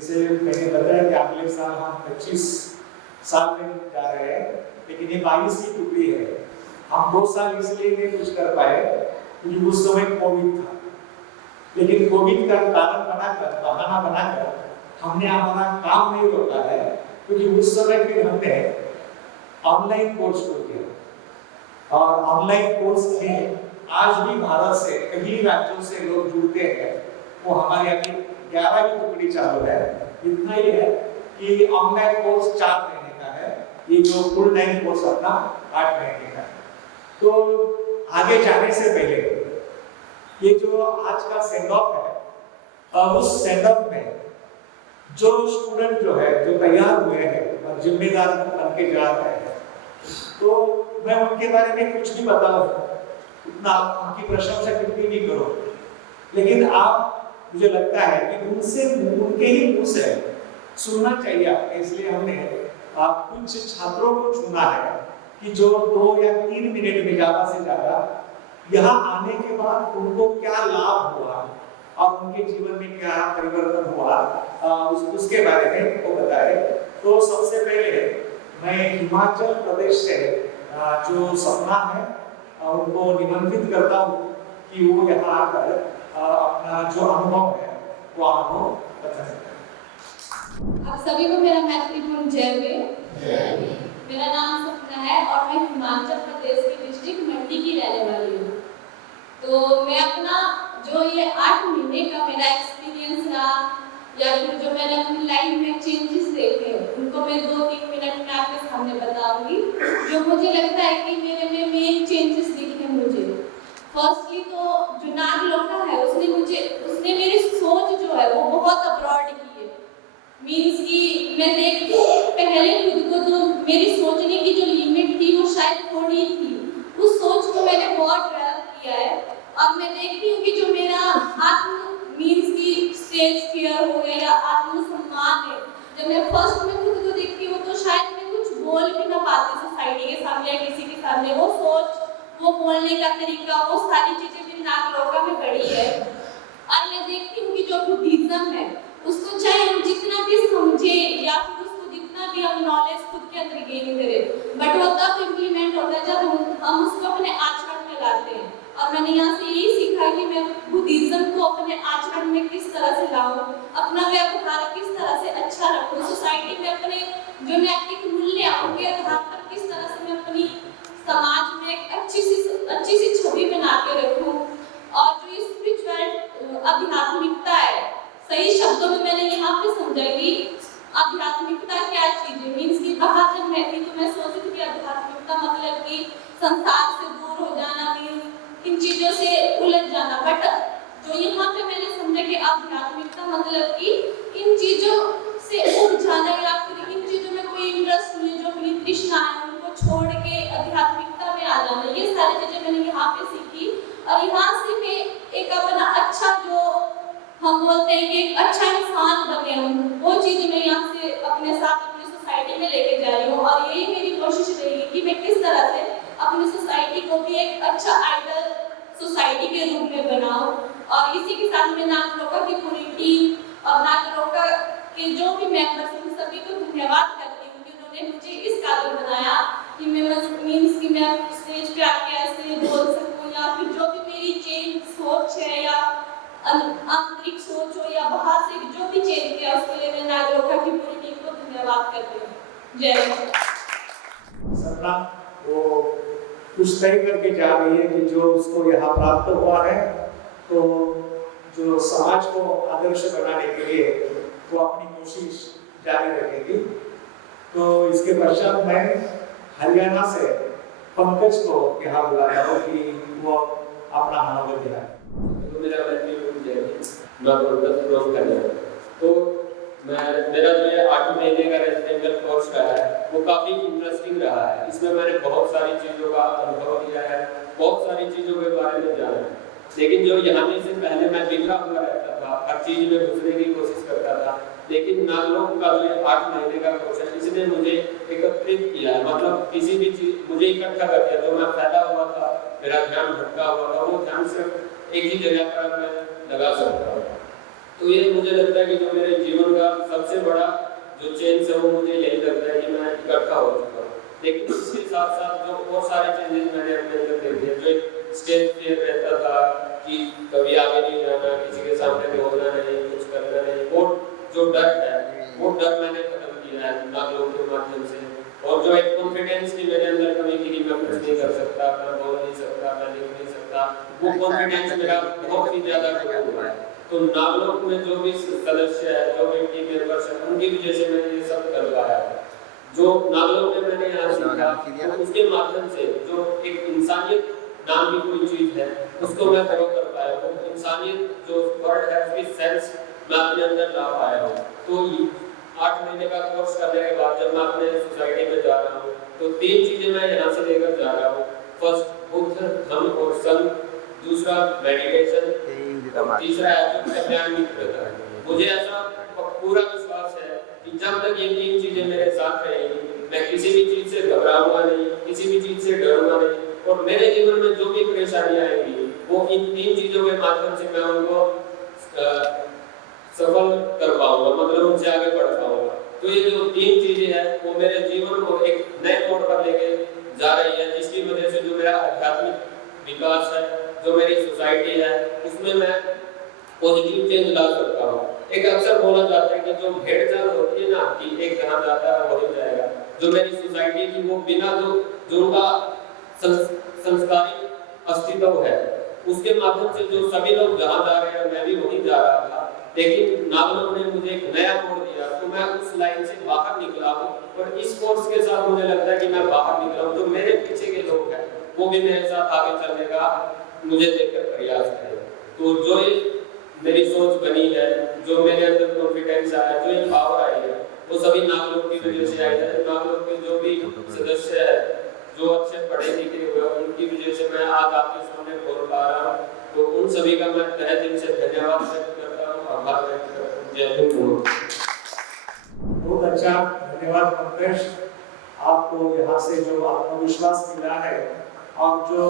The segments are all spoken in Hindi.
जैसे मैंने बताया कि अगले साल हम 25 साल में जा रहे हैं, लेकिन ये 22 की टुकड़ी है। हम 2 साल इसलिए नहीं कुछ कर पाए क्योंकि उस समय कोविड था, लेकिन कोविड का कारण बनाकर, बहाना बनाकर हमने हमारा काम नहीं रोका है, क्योंकि उस समय फिर हमने ऑनलाइन कोर्स शुरू किया और ऑनलाइन कोर्स में आज भी भारत से कई राज्यों से लोग जुड़ते हैं। वो हमारे अभी 11 की टुकड़ी चालू है। इतना ही है कि ऑनलाइन कोर्स 4 महीने का है, ये जो फुल टाइम कोर्स अपना 8 महीने का है। तो आगे जाने से पहले ये जो आज का सेंड ऑफ है, उस सेंड ऑफ में जो स्टूडेंट जो है, जो तैयार हुए हैं और जिम्मेदार बन के जा रहे हैं, तो मैं उनके बारे में कुछ नहीं बताऊं, उतना उनकी प्रशंसा कितनी भी करो, लेकिन आप मुझे लगता है कि उनसे उनके ही मुंह से सुनना चाहिए। इसलिए हमने कुछ छात्रों को चुना है कि जो 2 या 3 मिनट में ज्यादा से ज्यादा यहाँ आने के बाद उनको क्या लाभ हुआ और उनके जीवन में क्या परिवर्तन हुआ, उसके बारे में वो बताए। तो सबसे पहले मैं हिमाचल प्रदेश से जो सपना है उनको निमंत्रित करता हूँ कि वो यहाँ आकर अपना जो अनुभव है वो अनुभव बता सकते हैं। आप सभी को मेरा मैत्रीपूर्ण जय। मेरा नाम सपना है और मैं हिमाचल प्रदेश के डिस्ट्रिक्ट मंडी की रहने वाली हूँ। तो मैं अपना जो ये 8 महीने का मेरा एक्सपीरियंस रहा या फिर जो मैंने अपनी लाइफ में चेंजेस देखे, उनको मैं 2-3 मिनट में आपके सामने बताऊंगी। जो मुझे लगता है कि मेरे में मेन चेंजेस दिखे मुझे। फर्स्टली तो जो नागलोका है, उसने मेरी सोच जो है वो बहुत अब्रॉड की है। मीन्स कि मैं देखती हूँ पहले खुद को, तो मेरी सोचने की जो लिमिट थी वो शायद थोड़ी थी। उस सोच को मैंने बहुत डेवलप किया है। अब मैं देखती हूँ कि जो मेरा आत्म मीन्स की स्टेज फियर हो गया या आत्मसम्मान है, जब मैं फर्स्ट में खुद को देखती हूँ तो शायद मैं कुछ बोल भी ना पाती सोसाइटी के सामने या किसी के सामने। वो सोच, वो बोलने का तरीका, वो सारी चीजें मेरी नागलोका में पड़ी है। और मैं देखती हूँ कि जो बुद्धिज्म है, उसको चाहे हम जितना भी समझे या फिर उसको जितना भी हम नॉलेज खुद के अंदर गेन करें, बट वो तब इम्प्लीमेंट होता है जब हम उसको अपने आचरण में लाते हैं। और मैंने यहाँ से यही सीखा कि मैं बुद्धिज्म को अपने आचरण में किस तरह से लाऊं, अपना व्यवहार किस तरह से अच्छा रखूं, सोसाइटी में अपने जो नैतिक मूल्य हैं उनके आधार पर किस तरह से मैं अपनी समाज में एक अच्छी सी छवि बना के रखूं। और जो ये स्पिरिचुअल आध्यात्मिकता है, सही शब्दों में मैंने यहाँ पे समझा कि आध्यात्मिकता क्या चीज है। मीन्स कि बाहर जब मैं थी तो मैं सोचती थी कि आध्यात्मिकता मतलब कि संसार से दूर हो जाना, मीन्स इन चीजों से उलझ जाना। बट जो यहाँ पे मैंने समझा कि आध्यात्मिकता मतलब कि इन चीजों से उठ जाना या फिर इन चीजों में कोई इंटरेस्ट नहीं, जो अपनी तृष्णा है उनको छोड़ के आध्यात्मिकता में आ जाना। ये सारी चीजें मैंने यहाँ पे सीखी और यहाँ से मैं एक अपना अच्छा, जो हम बोलते हैं कि एक अच्छा इंसान बने हम, वो चीज मैं यहाँ से अपने साथ अपनी सोसाइटी में लेके जा रही हूँ। और यही मेरी कोशिश रहेगी कि मैं किस तरह से अपनी सोसाइटी को भी एक अच्छा आइडल सोसाइटी के रूप में बनाऊं। और इसी के साथ मैं नागलोका की पूरी टीम और नागलोका के जो भी मेंबर्स हैं सभी को धन्यवाद करती हूँ कि उन्होंने मुझे इस काबिल बनाया कि मैं मीन्स कि मैं स्टेज पे आके ऐसे बोल सकूँ या फिर जो भी मेरी चेंज सोच है या आंतरिक सोच हो या बाहर से जो भी चेंज किया, उसके लिए मैं नागलोका की पूरी टीम को धन्यवाद करती हूँ। जय। सपना वो कुछ तय करके जा रही है कि जो उसको यहाँ प्राप्त हुआ है, तो जो समाज को आदर्श बनाने के लिए वो अपनी कोशिश जारी रखेगी। तो इसके पश्चात मैं हरियाणा से पंकज को यहाँ बुलाया हूँ कि वो अपना मनोबल दिलाए। तो मेरा मेरा जो ये 8 महीने का रेजिडेंशियल कोर्स का है वो काफ़ी इंटरेस्टिंग रहा है। इसमें मैंने बहुत सारी चीज़ों का अनुभव किया है, बहुत सारी चीज़ों के बारे में जाना है। लेकिन जो यहाँ से पहले मैं बिखरा हुआ रहता था, हर चीज़ में घुसने की कोशिश करता था, लेकिन नागलोक का जो 8 महीने का कोर्स है इसने मुझे एकत्रित किया है। मतलब किसी भी चीज़ मुझे इकट्ठा कर दिया। जो मैं फैला हुआ था, मेरा ध्यान भटका हुआ था, वो ध्यान सिर्फ एक ही जगह पर मैं लगा सकता हूँ। तो ये मुझे लगता है कि जो मेरे जीवन का लेकिन इसके साथ साथ जो और सारे चेंजेस मैंने अपने अंदर देखे, जो एक स्टेज फियर रहता था कि कभी आगे नहीं जाना, किसी के सामने बोलना नहीं, कुछ करना नहीं, वो जो डर है वो डर मैंने खत्म किया है नागलों के माध्यम से। और जो एक कॉन्फिडेंस की मेरे अंदर कमी थी कि मैं कुछ नहीं कर सकता, मैं बोल नहीं सकता, मैं लिख नहीं सकता, वो कॉन्फिडेंस मेरा बहुत ही ज्यादा ग्रो हुआ है। तो नागलोक में जो भी सदस्य है, जो भी टीम मेंबर्स है, उनकी वजह से मैंने ये सब कर पाया है। जो नागलोक में मैंने यहाँ सीखा, तो उसके माध्यम से जो एक इंसानियत नाम की कोई चीज है उसको मैं फॉलो कर पाया हूँ। इंसानियत जो वर्ड है उसकी सेंस मैं अपने अंदर ला पाया हूँ। तो 8 महीने का कोर्स करने के बाद जब मैं अपने सोसाइटी में जा रहा हूँ तो 3 चीजें मैं यहाँ से लेकर जा रहा हूँ। फर्स्ट बुद्ध, धम्म और संघ, दूसरा मेडिटेशन, तीसरा है कल्याण मित्रता। मुझे ऐसा पूरा विश्वास है कि जब तक ये 3 चीजें मेरे साथ रहेंगी मैं किसी भी चीज से घबराऊंगा नहीं, किसी भी चीज से डरूंगा नहीं, और मेरे जीवन में जो भी परेशानियां आएंगी वो इन 3 चीजों के माध्यम से मैं उनको सफल कर पाऊंगा, मतलब उनसे आगे बढ़ पाऊंगा। तो ये जो 3 चीजें हैं वो मेरे जीवन को एक नए मोड़ पर लेके जा रही है, जिसकी वजह से जो मेरा आध्यात्मिक विकास है, जो मेरी सोसाइटी है, उसमें मैं पॉजिटिव चेंज ला सकता हूँ। एक अक्सर बोला जाता है कि जो भेड़ चाल होती है ना कि एक जहाँ जाता है वही जाएगा, जो मेरी सोसाइटी की वो बिना जो उनका संस्कारिक अस्तित्व है उसके माध्यम से जो सभी लोग जहाँ जा रहे हैं मैं भी वहीं जा रहा था, लेकिन नागलोक ने मुझे एक नया मोड़ दिया तो मैं उस लाइन से बाहर निकला हूँ। और इस कोर्स के साथ मुझे लगता है कि मैं बाहर निकला हूँ, तो मेरे पीछे के लोग हैं वो भी मेरे साथ आगे चलने का मुझे देखकर प्रयास करें। तो जो मेरी सोच बनी है, जो मेरे अंदर कॉन्फिडेंस आया, जो एक पावर आई है, वो सभी नागलोक की वजह से आई है। नागलोक के जो भी सदस्य है, जो अच्छे पढ़े लिखे हुए हैं, उनकी वजह से मैं आज आपके सामने बोल पा रहा हूँ। तो उन सभी का मैं तहे दिल से धन्यवाद व्यक्त करता हूँ, आभार व्यक्त करता हूँ। जय हिंद। बहुत अच्छा, धन्यवाद पंकज। आपको यहाँ से जो आत्मविश्वास मिला है और जो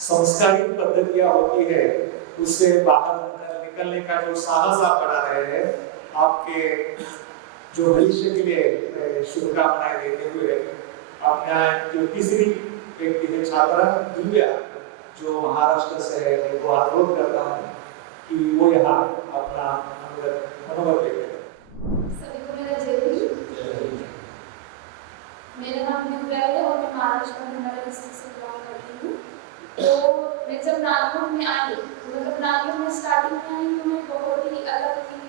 संस्कारिक पद्धतियाँ होती है उससे बाहर निकलने का जो साहस आप बढ़ा रहे हैं, आपके जो भविष्य के लिए शुभकामनाएं देते हुए अपना जो तीसरी व्यक्ति है छात्रा दिव्या जो महाराष्ट्र से है, उनको अनुरोध करता हूँ कि वो यहाँ अपना अनुभव लेकर। सभी को मेरा जय हिंद। मेरा नाम दिव्या है और मैं महाराष्ट्र में डिस्ट्रिक्ट से बिलोंग करती हूँ। तो मैं जब नागलोक में आई, मतलब नागलोक में स्टार्टिंग में आई तो मैं बहुत ही अलग थी,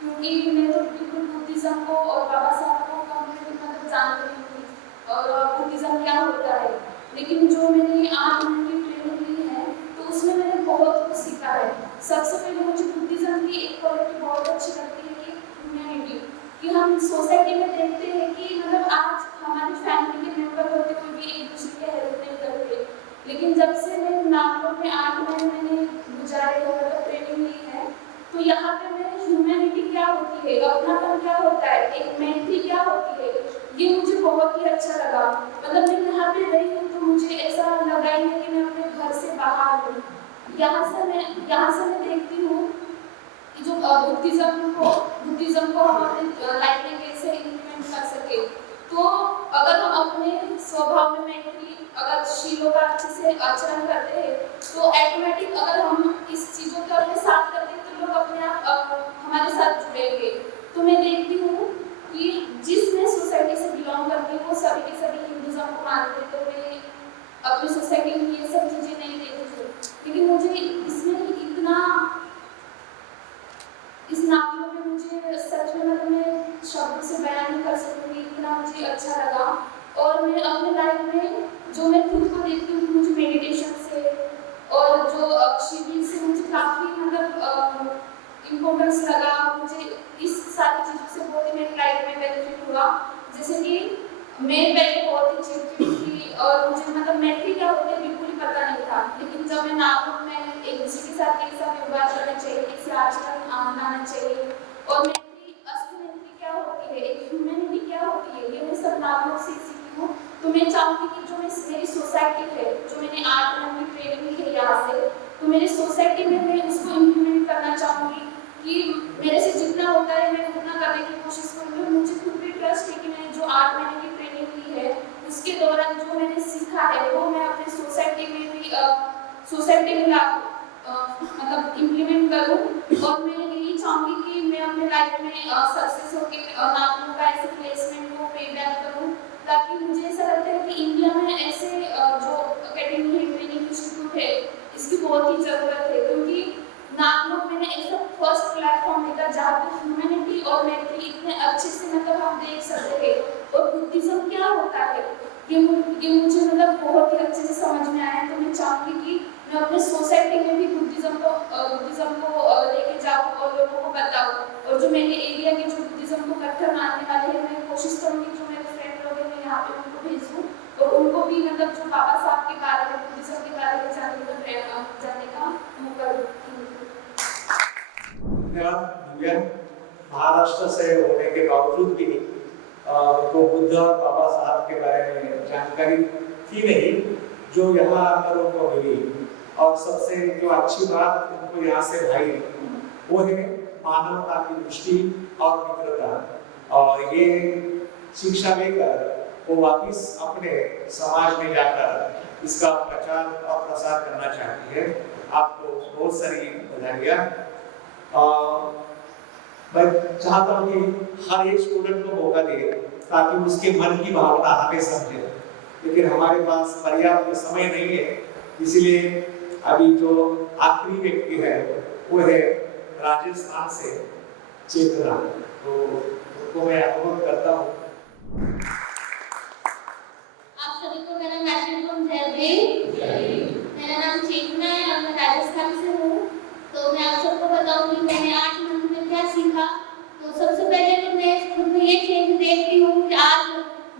क्योंकि मैं तो बिल्कुल बुद्धिज्म को और बाबा साहब को कंप्लीट मतलब जानती नहीं थी और बुद्धिज्म क्या होता है। लेकिन जो मैंने 8 महीने की ट्रेनिंग ली है तो उसमें मैंने बहुत कुछ सीखा है। सबसे पहले मुझे बुद्धिज्म की एक क्वालिटी बहुत अच्छी लगती है कि ह्यूमैनिटी, कि हम सोसाइटी में देखते हैं कि मतलब आज हमारी फैमिली के मेंबर होते हुए भी एक दूसरे के हेल्प नहीं करते, लेकिन जब से मैं नागलोक में 8 महीने मैंने गुजारे हैं, मतलब ट्रेनिंग ली है, तो यहाँ पे मैंने ह्यूमैनिटी क्या होती है, अपनापन क्या होता है, एक मैत्री क्या होती है, ये मुझे बहुत ही अच्छा लगा। मतलब मैं यहाँ पे रही हूँ तो मुझे ऐसा लगा ही नहीं कि मैं अपने घर से बाहर हूँ। यहाँ से मैं देखती हूँ कि जो बुद्धिज्म को हम अपने लाइफ में कैसे इम्प्लीमेंट कर सके। तो अगर हम अपने स्वभाव में मैत्री, अगर शीलों का अच्छे से आचरण करते हैं तो ऑटोमेटिक अगर हम इस चीज़ों को अपने साथ करते हैं तो लोग अपने आप हमारे साथ जुड़ेंगे। तो मैं देखती हूँ कि जिस मैं सोसाइटी से बिलोंग करती हूँ वो सभी के सभी हिंदुज़म को मानते हैं, तो मैं अपनी सोसाइटी में ये सब चीज़ें नहीं देखती हूँ। लेकिन मुझे इसमें इतना, इस नागलोक में मुझे सच में मतलब मैं शब्दों से बयान नहीं कर सकूँगी, इतना मुझे अच्छा लगा। और मैं अपने लाइफ में जो मैं खुद को देखती हूँ, मुझे मेडिटेशन से और जो शिविर से मुझे काफ़ी मतलब इम्पोर्टेंस लगा। मुझे इस सारी चीज़ों से बहुत ही मेरी लाइफ में बेनिफिट हुआ। जैसे कि मैं पहले बहुत ही चिड़चिड़ी थी और मुझे मतलब मैत्री क्या होती है बिल्कुल ही पता नहीं था, लेकिन जब मैं नागलोक में एक दूसरे के साथ कैसा व्यवहार करना चाहिए, कैसे आचरण आना चाहिए और मैत्री, असली मैत्री क्या होती है, एक ह्यूमैनिटी क्या होती है, ये मैं सब नागलोक से सीखी हूँ। तो मैं चाहूँगी कि जो मेरी सोसाइटी है, जो मैंने 8 महीने की ट्रेनिंग की यहाँ से, तो मेरी सोसाइटी में मैं उसको इम्प्लीमेंट करना चाहूँगी कि मेरे से जितना होता है मैं उतना करने की कोशिश करूँगी। मुझे खुद भी ट्रस्ट है कि मैंने जो 8 महीने की ट्रेनिंग ली है उसके इसके दौरान जो मैंने सीखा है वो मैं अपने सोसाइटी में भी मतलब इम्प्लीमेंट करूं, और मैं यही चाहूंगी कि मैं अपने लाइफ में सक्सेस होकर नागपुर का ऐसे प्लेसमेंट को पे बैक करूं, ताकि मुझे ऐसा लगता है कि इंडिया में ऐसे जो एकेडमी है, ट्रेनिंग इंस्टीट्यूट है, इसकी बहुत ही जरूरत है, क्योंकि नागपुर मैंने ऐसा फर्स्ट प्लेटफॉर्म देखा जहाँ पे ह्यूमैनिटी और मैत्री इतने अच्छे से मतलब हम देख सकते हैं, और बुद्धिज्म क्या होता है ये मुझे मतलब बहुत ही अच्छे से समझ में आया। तो मैं चाहूँगी कि मैं अपने सोसाइटी में भी बुद्धिज्म को लेके जाऊँ और लोगों को बताऊँ, और जो मेरे एरिया के जो बुद्धिज्म को कट्टर मानने वाले हैं, मैं कोशिश करूँगी जो मेरे फ्रेंड लोग हैं मैं यहाँ पे उनको भेजूँ, और उनको भी मतलब जो बाबा साहब के बारे में, बुद्धिज्म के बारे में जानने का मौका दूँ। महाराष्ट्र से होने के बावजूद भी उनको बुद्ध और बाबा साहब के बारे में जानकारी थी नहीं, जो यहाँ आकर उनको मिली। और सबसे जो अच्छी बात उनको यहाँ से भाई वो है मानवता की दृष्टि और मित्रता, और ये शिक्षा लेकर वो वापिस अपने समाज में जाकर इसका प्रचार और प्रसार करना चाहती है। आपको बहुत सारी बधाइयाँ। मैं चाहता हूँ कि हर एक स्टूडेंट को मौका दे ताकि उसके मन की भावना हमें समझे, लेकिन हमारे पास पर्याप्त समय नहीं है, इसलिए अभी जो आखिरी व्यक्ति है वो है राजस्थान से चेतना, तो उनको मैं अनुरोध करता हूँ। आप सभी को मेरा मैट्रिक जय। मेरा नाम चेतना है और मैं राजस्थान से हूँ। तो मैं आप सबको बताऊंगी मैंने 8 महीने में क्या सीखा। तो सबसे पहले तो मैं खुद में ये चेंज देखती हूँ कि आज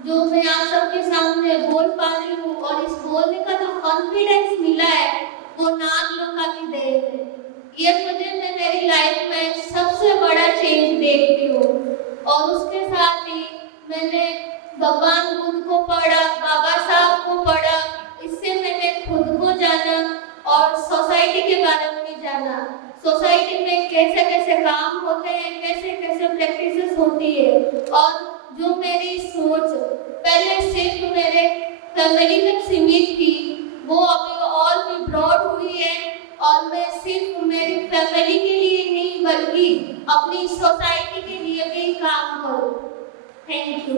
जो मैं आप सबके सामने बोल पा रही हूँ और इस बोलने का जो कॉन्फिडेंस मिला है वो नागलोका की देन है। ये मुझे मेरी लाइफ में सबसे बड़ा चेंज देखती हूँ। और उसके साथ ही मैंने भगवान बुद्ध को पढ़ा, बाबा साहब को पढ़ा, इससे मैंने खुद को जाना और सोसाइटी के बारे में भी जाना। सोसाइटी में कैसे कैसे काम होते हैं, कैसे कैसे प्रैक्टिसेस होती है, और जो मेरी सोच पहले सिर्फ मेरे फैमिली तक सीमित थी वो अभी और भी ब्रॉड हुई है, और मैं सिर्फ मेरी फैमिली के लिए नहीं बल्कि अपनी सोसाइटी के लिए भी काम करूँ। Thank you.